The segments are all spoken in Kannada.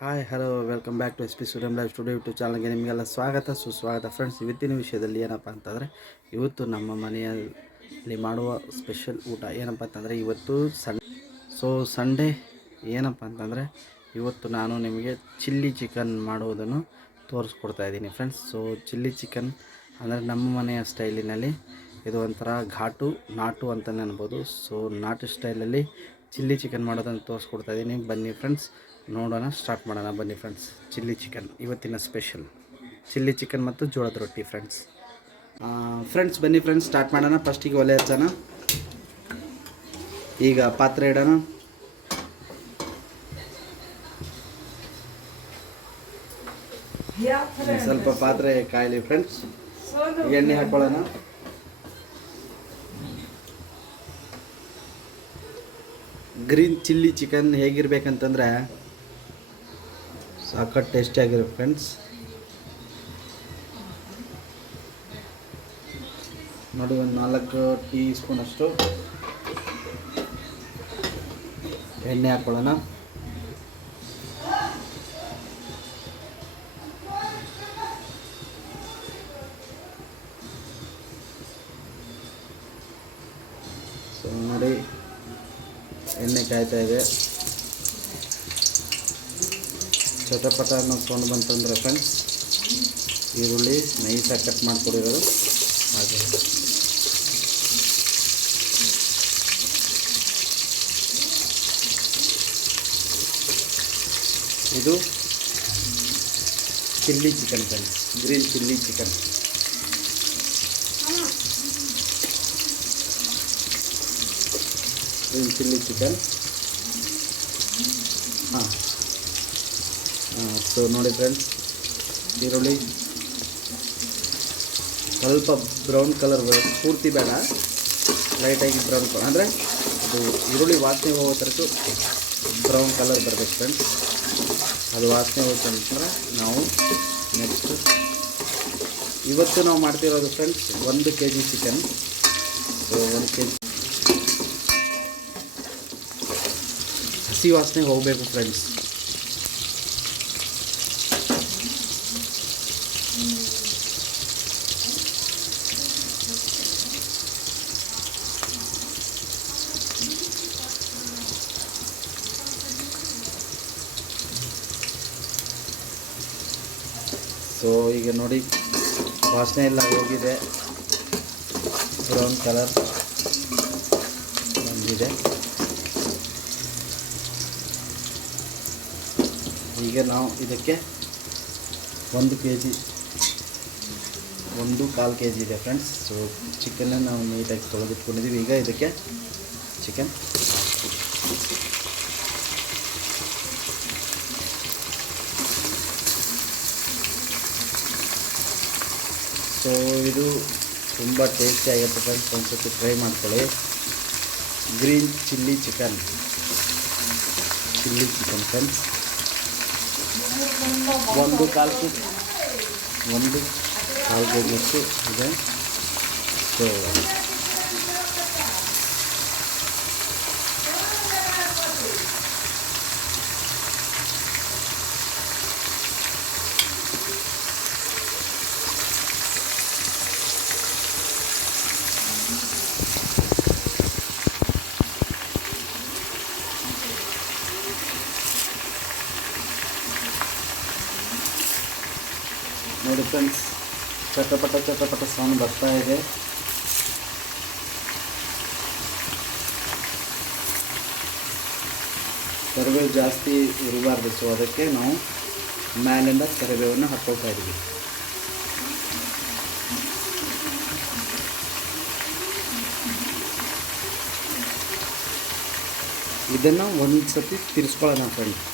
Hi hello welcome back to SP studio live studio YouTube ಚಾನಲ್ಗೆ ನಿಮಗೆಲ್ಲ ಸ್ವಾಗತ ಸುಸ್ವಾಗತ ಫ್ರೆಂಡ್ಸ್. ಇವತ್ತಿನ ವಿಷಯದಲ್ಲಿ ಏನಪ್ಪ ಅಂತಂದರೆ, ಇವತ್ತು ನಮ್ಮ ಮನೆಯಲ್ಲಿ ಮಾಡುವ ಸ್ಪೆಷಲ್ ಊಟ ಏನಪ್ಪ ಅಂತಂದರೆ, ಇವತ್ತು ಸಂಡೇ ಏನಪ್ಪ ಅಂತಂದರೆ, ಇವತ್ತು ನಾನು ನಿಮಗೆ ಚಿಲ್ಲಿ ಚಿಕನ್ ಮಾಡುವುದನ್ನು ತೋರಿಸ್ಕೊಡ್ತಾ ಇದ್ದೀನಿ ಫ್ರೆಂಡ್ಸ್. ಚಿಲ್ಲಿ ಚಿಕನ್ ಅಂದರೆ ನಮ್ಮ ಮನೆಯ ಸ್ಟೈಲಿನಲ್ಲಿ ಇದು ಒಂಥರ ನಾಟು ಅಂತಲೇ ಅನ್ಬೋದು. ನಾಟು ಸ್ಟೈಲಲ್ಲಿ ಚಿಲ್ಲಿ ಚಿಕನ್ ಮಾಡೋದನ್ನು ತೋರಿಸ್ಕೊಡ್ತಾ ಇದ್ದೀನಿ. ಬನ್ನಿ ಫ್ರೆಂಡ್ಸ್, ನೋಡೋಣ, ಸ್ಟಾರ್ಟ್ ಮಾಡೋಣ ಬನ್ನಿ ಫ್ರೆಂಡ್ಸ್. ಚಿಲ್ಲಿ ಚಿಕನ್ ಇವತ್ತಿನ ಸ್ಪೆಷಲ್ ಚಿಲ್ಲಿ ಚಿಕನ್ ಮತ್ತು ಜೋಳದ ರೊಟ್ಟಿ ಫ್ರೆಂಡ್ಸ್ ಬನ್ನಿ ಫ್ರೆಂಡ್ಸ್, ಸ್ಟಾರ್ಟ್ ಮಾಡೋಣ. ಫಸ್ಟಿಗೆ ಒಲೆ ಹಚ್ಚೋಣ. ಈಗ ಪಾತ್ರೆ ಇಡೋಣ. ಸ್ವಲ್ಪ ಪಾತ್ರೆ ಕಾಯಲಿ ಫ್ರೆಂಡ್ಸ್. ಎಣ್ಣೆ ಹಾಕೊಳ್ಳೋಣ. ಗ್ರೀನ್ ಚಿಲ್ಲಿ ಚಿಕನ್ ಹೇಗಿರ್ಬೇಕಂತಂದರೆ ಸಾಕಷ್ಟು ಟೇಸ್ಟಿಯಾಗಿರುತ್ತೆ ಫ್ರೆಂಡ್ಸ್. ನೋಡಿ, ಒಂದು 4 ಟೀ ಸ್ಪೂನಷ್ಟು ಎಣ್ಣೆ ಹಾಕ್ಕೊಳ್ಳೋಣ. ನೋಡಿ, ಎಣ್ಣೆ ಕಾಯ್ತಾ ಇದೆ. ಚಟಪಟ ಅನ್ನೋ ಸೌಂಡ್ ಬಂತಂದರೆ ಫ್ರೆಂಡ್ಸ್, ಈರುಳ್ಳಿ ನೈಸಾಗಿ ಕಟ್ ಮಾಡಿಕೊಡಿರೋದು ಹಾಗೆ ಇದು chilli chicken friends, green chilli chicken. Green chilli chicken ನೋಡಿ ಫ್ರೆಂಡ್ಸ್, ಈರುಳ್ಳಿ ಸ್ವಲ್ಪ ಬ್ರೌನ್ ಕಲರ್ ಪೂರ್ತಿ ಬೇಡ, ಲೈಟಾಗಿ ಬ್ರೌನ್ ಕಲರ್ ಅಂದರೆ ಅದು ಈರುಳ್ಳಿ ವಾಸನೆ ಹೋಗೋ ಥರದ್ದು ಬ್ರೌನ್ ಕಲರ್ ಬರಬೇಕು ಫ್ರೆಂಡ್ಸ್. ಅದು ವಾಸನೆ ಹೋಗ್ತಂದ್ರೆ ನಾವು ನೆಕ್ಸ್ಟ್ ಇವತ್ತು ನಾವು ಮಾಡ್ತಿರೋದು ಫ್ರೆಂಡ್ಸ್ 1 kg ಚಿಕನ್. 1 kg ಹಸಿ ವಾಸನೆ ಹೋಗಬೇಕು ಫ್ರೆಂಡ್ಸ್. ಈಗ ನೋಡಿ, ವಾಸನೆ ಎಲ್ಲ ಹೋಗಿದೆ, ಬ್ರೌನ್ ಕಲರ್ ಬಂದಿದೆ. ಈಗ ನಾವು ಇದಕ್ಕೆ 1 kg 1.25 kg ಇದೆ ಫ್ರೆಂಡ್ಸ್. ಚಿಕನ್ನ ನಾವು ನೀಟಾಗಿ ತೊಳೆದಿಟ್ಕೊಂಡಿದ್ದೀವಿ. ಈಗ ಇದಕ್ಕೆ ಚಿಕನ್ ಇದು ತುಂಬ ಟೇಸ್ಟಿಯಾಗಿರುತ್ತೆ ಫ್ರೆಂಡ್ಸ್. ಒಂದ್ಸತಿ ಟ್ರೈ ಮಾಡ್ಕೊಳ್ಳಿ. Green chilli chicken friends. 1.25 kg ಇದೆ. ನೋಡಿ ಫ್ರೆಂಡ್ಸ್, ಚಟಪಟ ಸೌಂಡ್ ಬರ್ತಾ ಇದೆ. ಕರಿಬೇವು ಜಾಸ್ತಿ ಇರಬಾರ್ದು, ಅದಕ್ಕೆ ನಾವು ಮೇಲಿಂದ ಕರಿಬೇವನ್ನು ಹಾಕ್ಕೊಳ್ತಾ ಇದ್ದೀವಿ. ಇದನ್ನು ಒಂದು ಸತಿ ತಿರ್ಸ್ಕೊಳ್ಳೋಣ ಫ್ರೆಂಡ್ಸ್.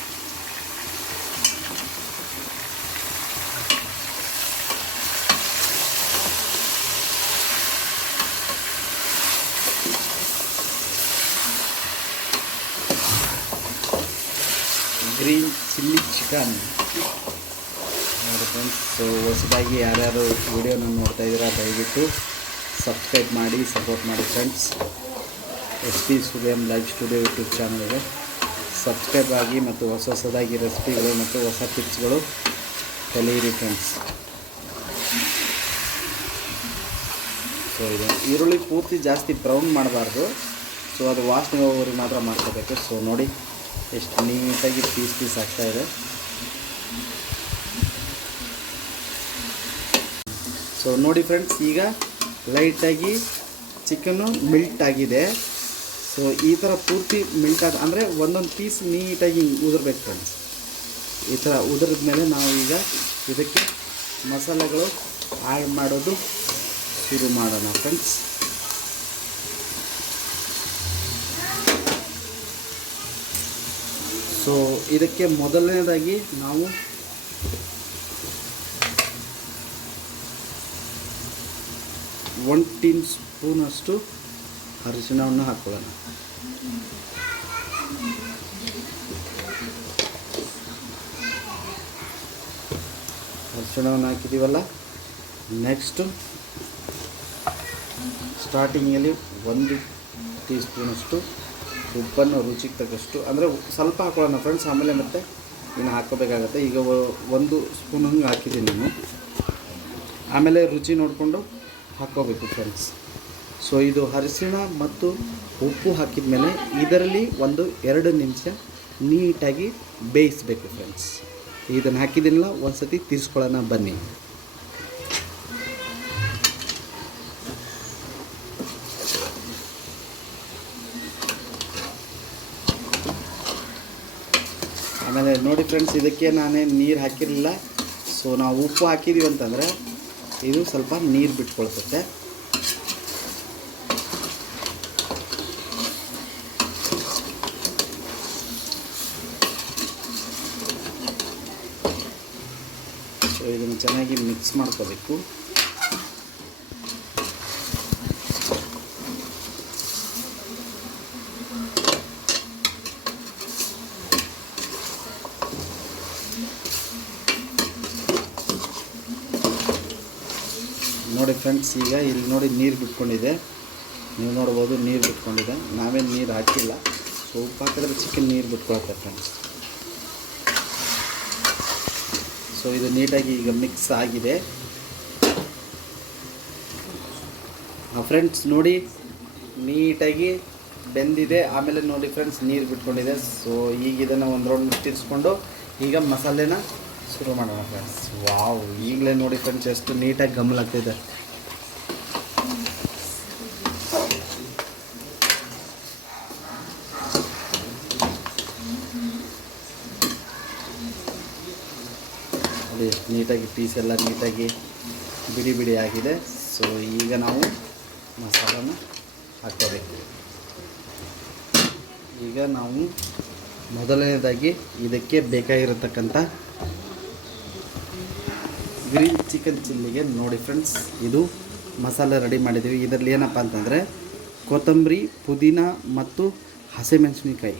ಗ್ರೀನ್ ಚಿಲ್ಲಿ ಚಿಕನ್ ನೋಡಿ ಫ್ರೆಂಡ್ಸ್. ಹೊಸದಾಗಿ ಯಾರ್ಯಾರು ವಿಡಿಯೋನ ನೋಡ್ತಾ ಇದ್ದೀರಾ ದಯವಿಟ್ಟು ಸಬ್ಸ್ಕ್ರೈಬ್ ಮಾಡಿ, ಸಪೋರ್ಟ್ ಮಾಡಿ friends. SP studio live studio YouTube ಚಾನಲ್ಗೆ ಸಬ್ಸ್ಕ್ರೈಬ್ ಆಗಿ ಮತ್ತು ಹೊಸದಾಗಿ ರೆಸಿಪಿಗಳು ಮತ್ತು ಹೊಸ ಟಿಪ್ಸ್ಗಳು ಕಲಿಯಿರಿ ಫ್ರೆಂಡ್ಸ್. ಸೊ ಇದು ಈರುಳ್ಳಿ ಪೂರ್ತಿ ಜಾಸ್ತಿ ಬ್ರೌನ್ ಮಾಡಬಾರ್ದು. ಸೊ ಅದು ವಾಸನೆ ಹೋಗೋರಿಗೆ ಮಾತ್ರ ಮಾಡ್ಕೋಬೇಕು. ಸೊ ನೋಡಿ ಎಷ್ಟು ನೀಟಾಗಿ ಪೀಸ್ ಆಗ್ತಾಯಿದೆ. ಸೊ ನೋಡಿ ಫ್ರೆಂಡ್ಸ್, ಈಗ ಲೈಟಾಗಿ ಚಿಕನ್ನು ಮಿಲ್ಟ್ ಆಗಿದೆ. ಸೊ ಈ ಥರ ಪೂರ್ತಿ ಮಿಲ್ಟ್ ಅಂದರೆ ಒಂದೊಂದು ಪೀಸ್ ನೀಟಾಗಿ ಉದುರ್ಬೇಕು ಫ್ರೆಂಡ್ಸ್. ಈ ಥರ ಉದುರಿದ ಮೇಲೆ ನಾವು ಈಗ ಇದಕ್ಕೆ ಮಸಾಲೆಗಳು ಆ್ಯಡ್ ಮಾಡೋದು ಶುರು ಮಾಡೋಣ ಫ್ರೆಂಡ್ಸ್. ಸೊ ಇದಕ್ಕೆ ಮೊದಲನೇದಾಗಿ ನಾವು ಒಂದು ಟೀ ಸ್ಪೂನಷ್ಟು ಅರಿಶಿಣವನ್ನು ಹಾಕ್ಕೊಳ್ಳೋಣ. ಅರಿಶಿಣವನ್ನು ಹಾಕಿದ್ದೀವಲ್ಲ, ನೆಕ್ಸ್ಟು ಸ್ಟಾರ್ಟಿಂಗಲ್ಲಿ 1 ಟೀ ಸ್ಪೂನಷ್ಟು ಉಪ್ಪನ್ನು ರುಚಿಗೆ ತಕ್ಕಷ್ಟು, ಅಂದರೆ ಸ್ವಲ್ಪ ಹಾಕೊಳ್ಳೋಣ ಫ್ರೆಂಡ್ಸ್, ಆಮೇಲೆ ಮತ್ತೆ ಇನ್ನು ಹಾಕೋಬೇಕಾಗತ್ತೆ. ಈಗ 1 ಸ್ಪೂನ್ ಹಂಗೆ ಹಾಕಿದ್ದೀನಿ ನಾನು, ಆಮೇಲೆ ರುಚಿ ನೋಡಿಕೊಂಡು ಹಾಕ್ಕೋಬೇಕು ಫ್ರೆಂಡ್ಸ್. ಸೊ ಇದು ಅರಿಶಿಣ ಮತ್ತು ಉಪ್ಪು ಹಾಕಿದ ಮೇಲೆ ಇದರಲ್ಲಿ 1-2 ನಿಮಿಷ ನೀಟಾಗಿ ಬೇಯಿಸಬೇಕು ಫ್ರೆಂಡ್ಸ್. ಇದನ್ನು ಹಾಕಿದ್ದೀನಲ್ಲ, ಒಂದು ಸತಿ ತಿರ್ಸ್ಕೊಳ್ಳೋಣ ಬನ್ನಿ. ಆಮೇಲೆ ನೋಡಿ ಫ್ರೆಂಡ್ಸ್, ಇದಕ್ಕೆ ನಾನೇ ನೀರು ಹಾಕಿರಲಿಲ್ಲ. ಸೊ ನಾವು ಉಪ್ಪು ಹಾಕಿದ್ದೀವಿ ಅಂತಂದರೆ ಇದು ಸ್ವಲ್ಪ ನೀರು ಬಿಟ್ಕೊಳ್ತೈತೆ. ಸೊ ಇದನ್ನು ಚೆನ್ನಾಗಿ ಮಿಕ್ಸ್ ಮಾಡ್ಕೋಬೇಕು. ನೋಡಿ ಫ್ರೆಂಡ್ಸ್, ಈಗ ಇಲ್ಲಿ ನೋಡಿ ನೀರು ಬಿಟ್ಕೊಂಡಿದೆ, ನೀವು ನೋಡ್ಬೋದು ನೀರು ಬಿಟ್ಕೊಂಡಿದೆ. ನಾವೇನು ನೀರು ಹಾಕಿಲ್ಲ. ಸೊ ಉಪ್ಪು ಹಾಕಿದ್ರೆ ಚಿಕನ್ ನೀರು ಬಿಟ್ಕೊಳುತ್ತೆ ಫ್ರೆಂಡ್ಸ್. ಸೊ ಇದು ನೀಟಾಗಿ ಈಗ ಮಿಕ್ಸ್ ಆಗಿದೆ ಫ್ರೆಂಡ್ಸ್. ನೋಡಿ ನೀಟಾಗಿ ಬೆಂದಿದೆ. ಆಮೇಲೆ ನೋಡಿ ಫ್ರೆಂಡ್ಸ್, ನೀರು ಬಿಟ್ಕೊಂಡಿದೆ. ಸೊ ಈಗ ಇದನ್ನು ಒಂದು ರೌಂಡ್ ತಿರ್ಸ್ಕೊಂಡು ಈಗ ಮಸಾಲೆನ ಶುರು ಮಾಡೋಣ ಫ್ರೆಂಡ್ಸ್. ವಾವ್, ಈಗಲೇ ನೋಡಿ ಫ್ರೆಂಡ್ಸ್ ಎಷ್ಟು ನೀಟಾಗಿ ಗಮಲಾಗ್ತಿದೆ. ನೋಡಿ ಎಷ್ಟು ನೀಟಾಗಿ ಪೀಸ್ ಎಲ್ಲ ನೀಟಾಗಿ ಬಿಡಿ ಆಗಿದೆ. ಸೊ ಈಗ ನಾವು ಮಸಾಲನ ಹಾಕೋಬೇಕು. ಈಗ ನಾವು ಮೊದಲನೇದಾಗಿ ಇದಕ್ಕೆ ಬೇಕಾಗಿರತಕ್ಕಂಥ ಗ್ರೀನ್ ಚಿಕನ್ ಚಿಲ್ಲಿಗೆ ನೋಡಿ ಫ್ರೆಂಡ್ಸ್, ಇದು ಮಸಾಲೆ ರೆಡಿ ಮಾಡಿದ್ದೀವಿ. ಇದರಲ್ಲಿ ಏನಪ್ಪ ಅಂತಂದರೆ ಕೊತ್ತಂಬರಿ, ಪುದೀನ ಮತ್ತು ಹಸಿಮೆಣಸಿನಕಾಯಿ.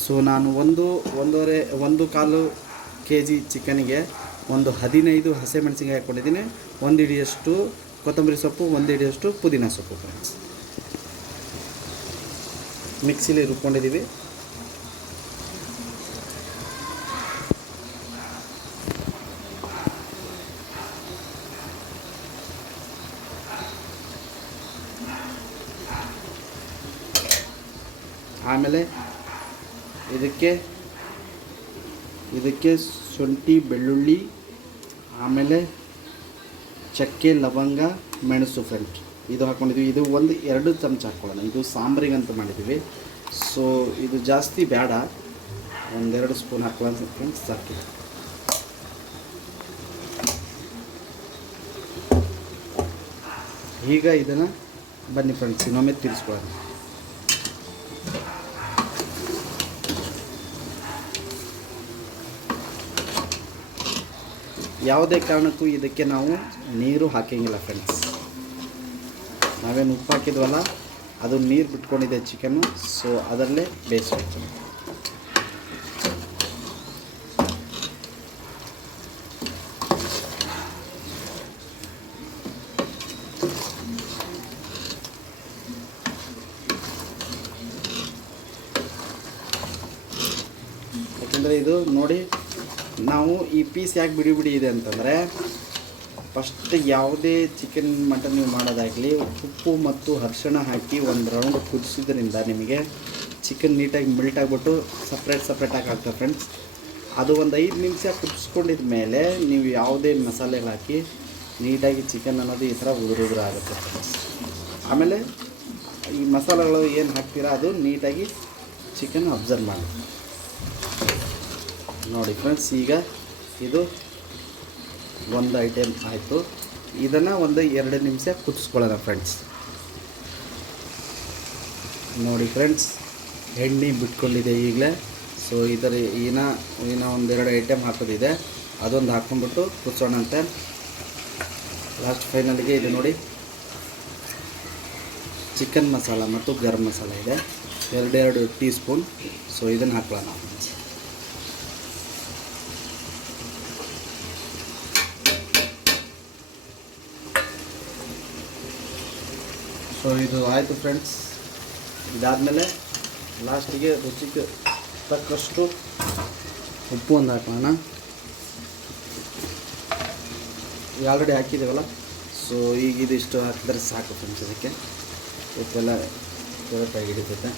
ಸೊ ನಾನು 1.25 kg ಚಿಕನಿಗೆ 15 ಹಸಿಮೆಣಸಿನಕಾಯಿ ಹಾಕ್ಕೊಂಡಿದ್ದೀನಿ. 1 ಹಿಡಿಯಷ್ಟು ಕೊತ್ತಂಬರಿ ಸೊಪ್ಪು, 1 ಹಿಡಿಯಷ್ಟು ಪುದೀನ ಸೊಪ್ಪು ಫ್ರೆಂಡ್ಸ್. ಮಿಕ್ಸಿಲಿ ರುಬ್ಕೊಂಡಿದ್ದೀವಿ. ಆಮೇಲೆ ಇದಕ್ಕೆ ಶುಂಠಿ, ಬೆಳ್ಳುಳ್ಳಿ, ಆಮೇಲೆ ಚಕ್ಕೆ, ಲವಂಗ, ಮೆಣಸು ಫ್ರೆಂಡ್ಸ್ ಇದು ಹಾಕ್ಕೊಂಡಿದ್ದೀವಿ. ಇದು 1-2 ಚಮಚ ಹಾಕ್ಕೊಳ್ಳೋಣ. ಇದು ಸಾಂಬಾರಿಗಂತ ಮಾಡಿದ್ದೀವಿ. ಸೊ ಇದು ಜಾಸ್ತಿ ಬೇಡ, 1-2 ಸ್ಪೂನ್ ಹಾಕ್ಕೊಳ್ಳೋಣ ಫ್ರೆಂಡ್ಸ್, ಸಾಕು. ಈಗ ಇದನ್ನು ಬನ್ನಿ ಫ್ರೆಂಡ್ಸ್ ಇನ್ನೊಮ್ಮೆ ತಿರ್ಸ್ಕೊಳ್ಳೋಣ. ಯಾವುದೇ ಕಾರಣಕ್ಕೂ ಇದಕ್ಕೆ ನಾವು ನೀರು ಹಾಕಂಗಿಲ್ಲ ಫ್ರೆಂಡ್ಸ್. ನಾವೇನು ಉಪ್ಪು ಹಾಕಿದ್ವಲ್ಲ, ಅದು ನೀರು ಬಿಟ್ಕೊಂಡಿದೆ ಚಿಕನ್ನು. ಸೊ ಅದರಲ್ಲೇ ಬೇಯಿಸ್ಬೇಕು. ಇದು ನೋಡಿ. ನಾವು ಈ ಪೀಸ್ ಯಾಕೆ ಬಿಡಿ ಬಿಡಿ ಇದೆ ಅಂತಂದರೆ, ಫಸ್ಟ್ ಯಾವುದೇ ಚಿಕನ್ ಮಟನ್ ನೀವು ಮಾಡೋದಾಗಲಿ ಉಪ್ಪು ಮತ್ತು ಅರಿಶಿಣ ಹಾಕಿ ಒಂದು ರೌಂಡ್ ಕುದಿಸಿದ್ರಿಂದ ನಿಮಗೆ ಚಿಕನ್ ನೀಟಾಗಿ ಮೆಲ್ಟ್ ಆಗಿಬಿಟ್ಟು ಸಪ್ರೇಟಾಗಿ ಆಗ್ತದೆ ಫ್ರೆಂಡ್ಸ್. ಅದು ಒಂದು 5 ನಿಮಿಷ ಕುದಿಸ್ಕೊಂಡಿದ ಮೇಲೆ ನೀವು ಯಾವುದೇ ಮಸಾಲೆಗಳು ಹಾಕಿ ನೀಟಾಗಿ ಚಿಕನ್ ಅನ್ನೋದು ಈ ಥರ ಉದುರು ಆಗುತ್ತೆ ಫ್ರೆಂಡ್ಸ್. ಆಮೇಲೆ ಈ ಮಸಾಲೆಗಳು ಏನು ಹಾಕ್ತೀರಾ ಅದು ನೀಟಾಗಿ ಚಿಕನ್ ಅಬ್ಸರ್ವ್ ಮಾಡಿ ನೋಡಿ ಫ್ರೆಂಡ್ಸ್. ಈಗ ಇದು ಒಂದು ಐಟಮ್ ಆಯಿತು. ಇದನ್ನು ಒಂದು 2 ನಿಮಿಷ ಕುದಿಸ್ಕೊಳ್ಳೋಣ ಫ್ರೆಂಡ್ಸ್. ನೋಡಿ ಫ್ರೆಂಡ್ಸ್, ಎಣ್ಣೆ ಬಿಟ್ಕೊಂಡಿದೆ ಈಗಲೇ. ಸೊ ಇದರ ಇನ್ನೂ ಒಂದು 2 ಐಟಮ್ ಹಾಕೋದಿದೆ, ಅದೊಂದು ಹಾಕ್ಕೊಂಡ್ಬಿಟ್ಟು ಕುದಿಸೋಣ ಅಂತ. ಲಾಸ್ಟ್ ಫೈನಲ್ಗೆ ಇದು ನೋಡಿ ಚಿಕನ್ ಮಸಾಲ ಮತ್ತು ಗರಂ ಮಸಾಲ ಇದೆ, 2 ಟೀ ಸ್ಪೂನ್. ಸೊ ಇದನ್ನು ಹಾಕೊಳ್ಳೋಣ. ಸೊ ಇದು ಆಯಿತು ಫ್ರೆಂಡ್ಸ್. ಇದಾದಮೇಲೆ ಲಾಸ್ಟಿಗೆ ರುಚಿಗೆ ತಕ್ಕಷ್ಟು ಉಪ್ಪು ಒಂದು ಹಾಕೋಣ. ಆಲ್ರೆಡಿ ಹಾಕಿದ್ದೇವಲ್ಲ, ಸೊ ಈಗ ಇದಿಷ್ಟು ಹಾಕಿದ್ರೆ ಸಾಕು ಫ್ರೆಂಡ್ಸ್. ಇದಕ್ಕೆ ಉಪ್ಪೆಲ್ಲ ಕರೆಕ್ಟಾಗಿ ಹಿಡಿತೈತೆ.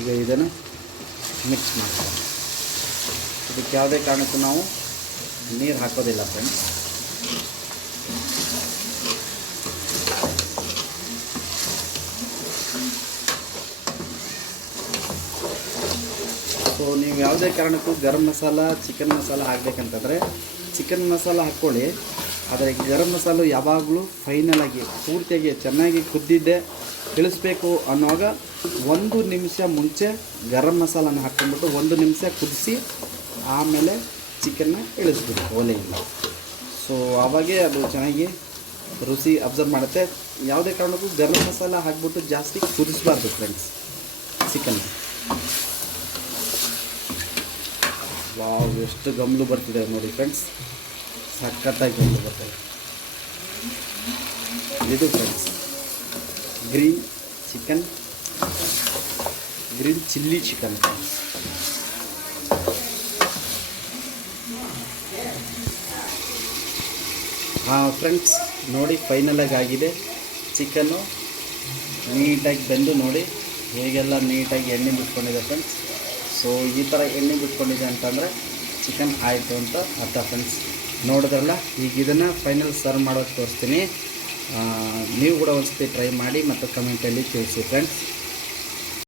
ಈಗ ಇದನ್ನು ಮಿಕ್ಸ್ ಮಾಡ್ತೀವಿ. ಇದಕ್ಕೆ ಯಾವುದೇ ಕಾರಣಕ್ಕೂ ನಾವು ನೀರು ಹಾಕೋದಿಲ್ಲ ಫ್ರೆಂಡ್ಸ್. ಸೊ ನೀವು ಯಾವುದೇ ಕಾರಣಕ್ಕೂ ಗರಂ ಮಸಾಲ ಚಿಕನ್ ಮಸಾಲ ಹಾಕಬೇಕಂತಂದರೆ ಚಿಕನ್ ಮಸಾಲ ಹಾಕ್ಕೊಳ್ಳಿ. ಆದರೆ ಗರಂ ಮಸಾಲ ಯಾವಾಗಲೂ ಫೈನಲಾಗಿ ಪೂರ್ತಿಯಾಗಿ ಚೆನ್ನಾಗಿ ಕುದ್ದಿದ್ದೆ ಇಳಿಸ್ಬೇಕು ಅನ್ನುವಾಗ 1 ನಿಮಿಷ ಮುಂಚೆ ಗರಂ ಮಸಾಲನ ಹಾಕ್ಕೊಂಡ್ಬಿಟ್ಟು 1 ನಿಮಿಷ ಕುದಿಸಿ ಆಮೇಲೆ ಚಿಕನ್ನ ಇಳಿಸ್ಬಿಡಿ ಒಲೆಯಿಂದ. ಸೊ ಆವಾಗೇ ಅದು ಚೆನ್ನಾಗಿ ರುಚಿ ಅಬ್ಸರ್ವ್ ಮಾಡುತ್ತೆ. ಯಾವುದೇ ಕಾರಣಕ್ಕೂ ಗರಂ ಮಸಾಲ ಹಾಕ್ಬಿಟ್ಟು ಜಾಸ್ತಿ ಕುದಿಸಬಾರ್ದು ಫ್ರೆಂಡ್ಸ್ ಚಿಕನ್. ವಾವ್, ಎಷ್ಟು ಗಮ್ಲು ಬರ್ತಿದೆ ನೋಡಿ ಫ್ರೆಂಡ್ಸ್, ಸಖತ್ತಾಗಿ ಗಮ್ಲು ಬರ್ತಿದೆ. ಇದು friends green chilli chicken. Friends ನೋಡಿ, ಫೈನಲಾಗಿ ಆಗಿದೆ. ಚಿಕನ್ನು ನೀಟಾಗಿ ಬೆಂದು ನೋಡಿ ಹೇಗೆಲ್ಲ ನೀಟಾಗಿ ಎಣ್ಣೆ ಬಿಟ್ಕೊಂಡಿದೆ ಫ್ರೆಂಡ್ಸ್. ಸೊ ಈ ಥರ ಎಣ್ಣೆ ಬಿಟ್ಕೊಂಡಿದೆ ಅಂತಂದರೆ ಚಿಕನ್ ಆಯಿತು ಅಂತ ಅರ್ಥ ಫ್ರೆಂಡ್ಸ್. ನೋಡಿದ್ರಲ್ಲ, ಈಗ ಇದನ್ನು ಫೈನಲ್ ಸರ್ವ್ ಮಾಡೋಕ್ಕೆ ತೋರಿಸ್ತೀನಿ. ನೀವು ಕೂಡ ಒಂದ್ಸತಿ ಟ್ರೈ ಮಾಡಿ ಮತ್ತು ಕಮೆಂಟಲ್ಲಿ ತಿಳಿಸಿ ಫ್ರೆಂಡ್ಸ್.